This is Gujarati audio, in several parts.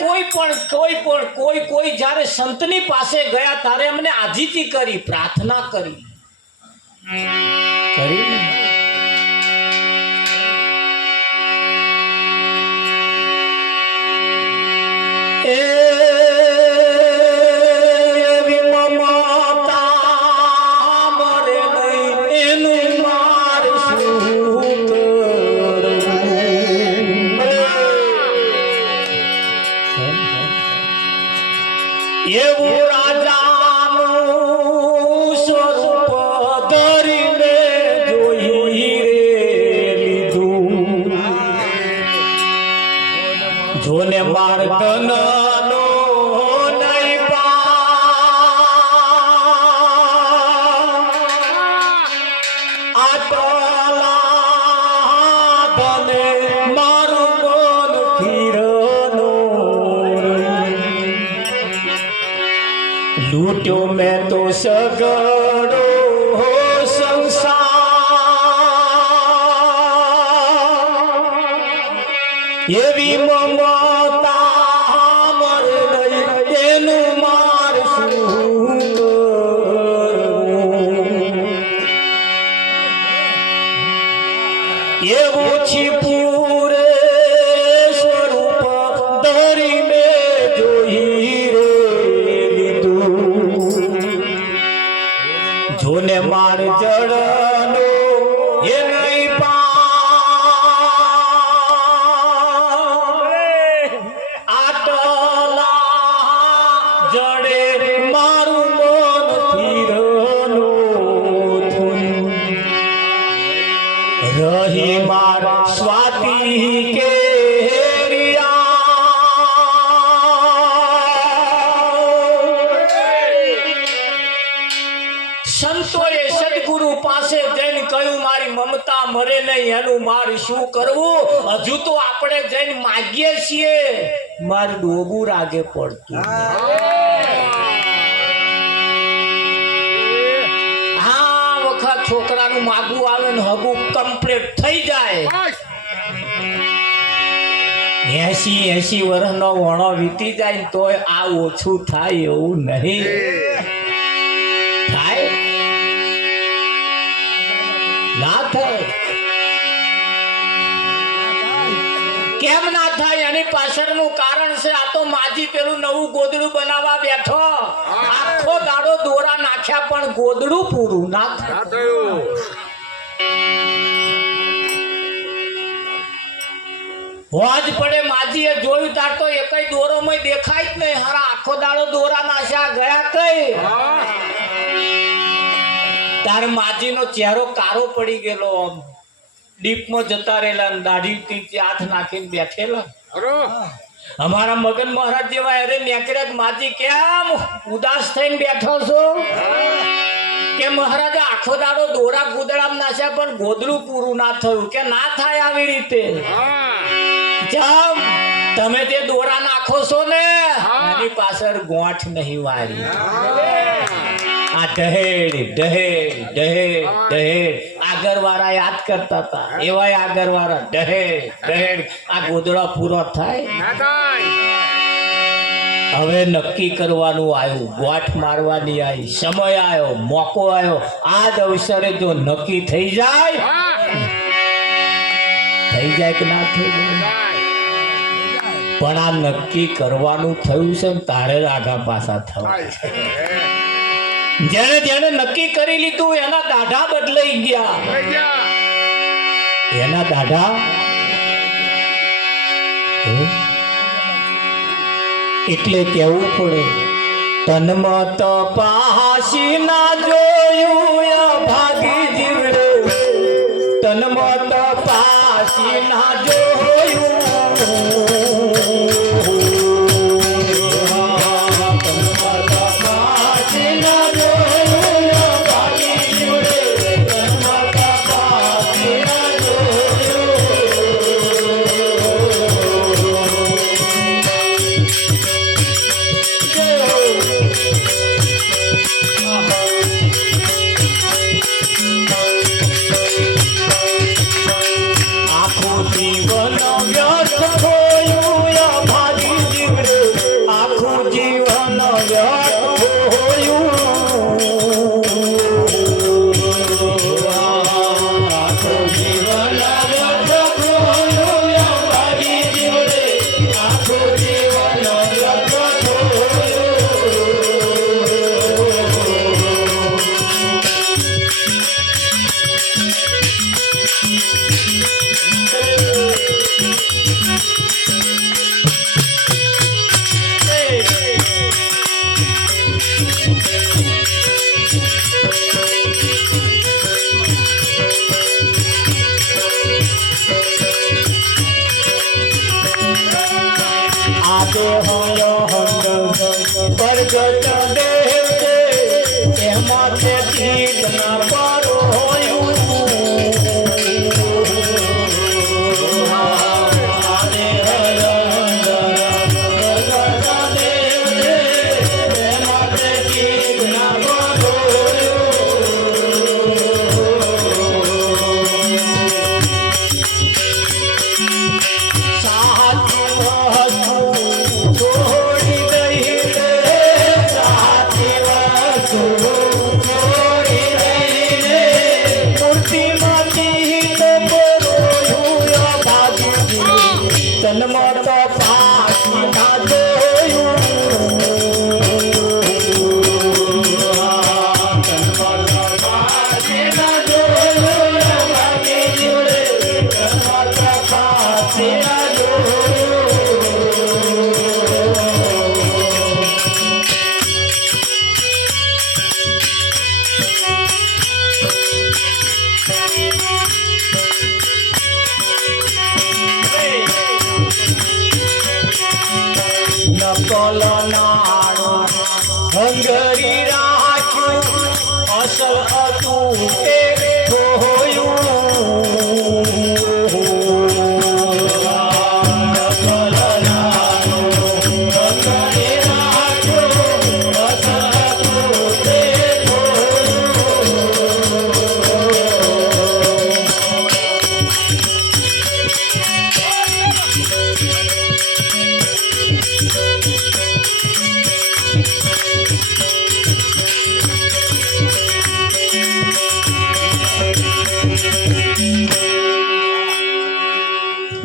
કોઈ પણ કોઈ પણ, કોઈ કોઈ જ્યારે સંતની પાસે ગયા, ત્યારે અમને આજીતી કરી, પ્રાર્થના કરી. કરી લૂટ્યો મેં તો સગડો સંસાર. એવી મમતા જોને માર જડનો એ નહીં પા સંતોએ સદગુરુ પાસે જઈને કહ્યું મારી મમતા મરે નહીં એનું મારે શું કરવું? હજુ તો આપણે જઈને માગીએ છીએ. મારું ડોગું રાગે પડતું હા. વખત છોકરાનું માગું આવે ને હગું કમ્પ્લીટ થઈ જાય. એસી એસી વર્ષનો વણો વીતી જાય ને તોય આ ઓછું થાય એવું નહીં. કેમ ના થાય? એની પાછળનું કારણ છે આ તો માજી પેલું નવું ગોદડું બનાવવા બેઠો. આખો દાડો દોરા નાખ્યા પણ ગોદડું પૂરું ના થયું. હોજ પડે માજીએ જોયું તાર તો એકય દોરોમાં દેખાય જ નહીં. હારા આખો દાડો દોરા નાખ્યા ગયા કઈ તાર માજીનો ચહેરો કારો પડી ગયેલો આમ. ડીપમાં જતા રહેલા દાઢી હાથ નાખીને બેઠેલા. અમારા મગન મહારાજ જેવા અરે નેકરે માજી કેમ ઉદાસ થઈને બેઠો છો? કે મહારાજ આખો દાડો દોરા ગુદડામ નાશ્યા પણ ગોદડું પૂરું ના થયું કે ના થાય આવી રીતે? જમ તમે જે દોરા નાખો છો ને એની પાછળ ગોઠ નહીં વારી આ દહેડ દહેડ દહેડ દહેડ આગળ વાળા યાદ કરતા હતા. એવાય આગળ વાળા દહેડ દહેડ આ ગોદડા પૂરો થાય. હવે નક્કી કરવાનું આવ્યું. ગોઠ મારવાની આવી. સમય આવ્યો મોકો આવ્યો. આ જ અવસરે જો નક્કી થઈ જાય થઈ જાય કે ના થઈ જાય? પણ આ નક્કી કરવાનું થયું છે ને તારે આગા પાછા થવા. જેને જેને નક્કી કરી લીધું એના દાઢા બદલાઈ ગયા. એના દાઢા એટલે કેવું પડે? તનમાં પાસી ના જોયું ભાગી જીવડે. તનમાં તપાસી ના જોયું.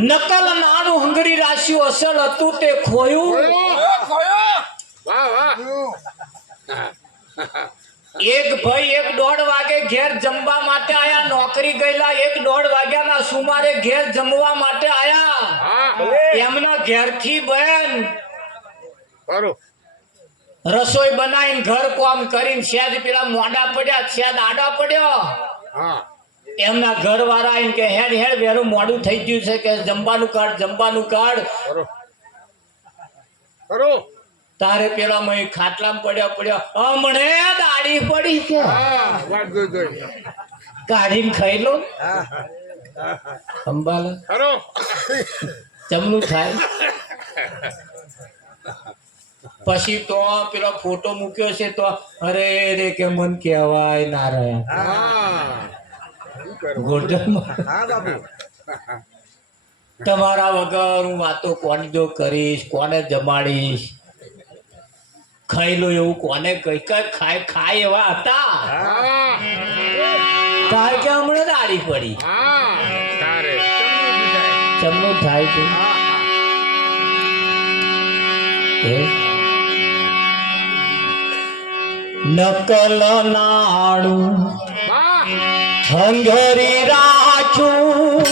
નકલ નાનું હંગરી રાશિયું અસલ હતું તે ખોયું. વાહ વાહ. એક ભાઈ એક દોઢ વાગે ઘેર જમવા માટે આયા. નોકરી ગયેલા એક દોઢ વાગ્યાના સુમારે ઘેર જમવા માટે આયા. એમના ઘેરથી બેન રસોઈ બનાવીને ઘર કોમ કરીને શેદ પેલા મોડા પડ્યા શેદ આડા પડ્યો. હા. એમના ઘર વાળા આવીને કે હેડ હેડ વેરું મોડું થઈ ગયું છે કે જમવાનું કાઢ જમવાનું કાઢ. તારે પેલા મય ખાટલામાં પડ્યા પડ્યા હમણે દાડી પડી છે. કાઢીને ખાઈ લો. અંબાલા. ખરું જમનું થાય. પછી તો પેલો ફોટો મૂક્યો છે તો અરે રે કે મન કહેવાય ના રહ્યા શું હા બાપુ. તમારા વગર હું વાતો કોની જો કરીશ કોને જમાડીશ? ખાઈ લો એવું કોને કઈ કઈ ખાય ખાય એવા હતા. કારણ કે હમણાં દાડી પડી. ચમનું થાય છે? નકલ વાહ હંગરી રાખ્યું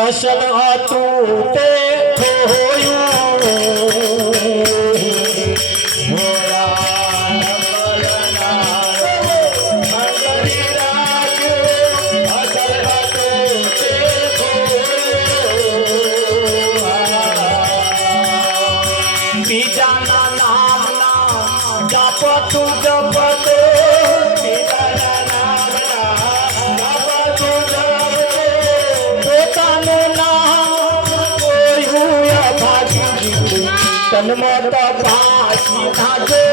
અસલ હતું તે ખોયું. তন্মত পাশি থাকে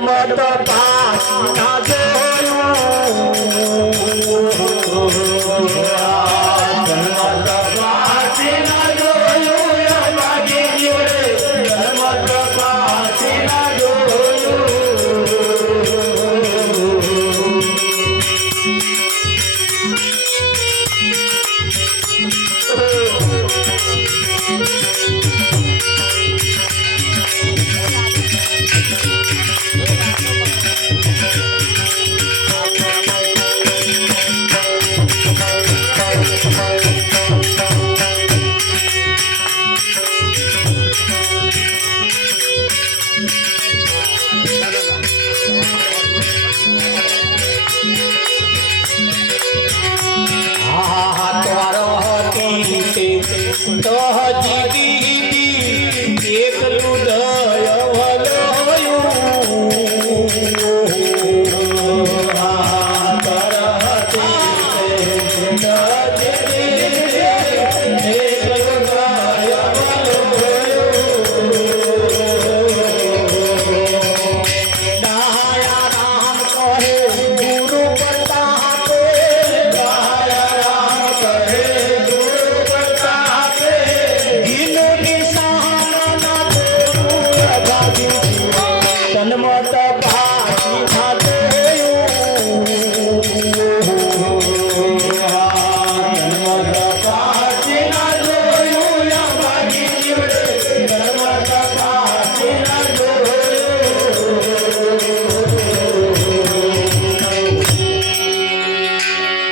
મહેલના તો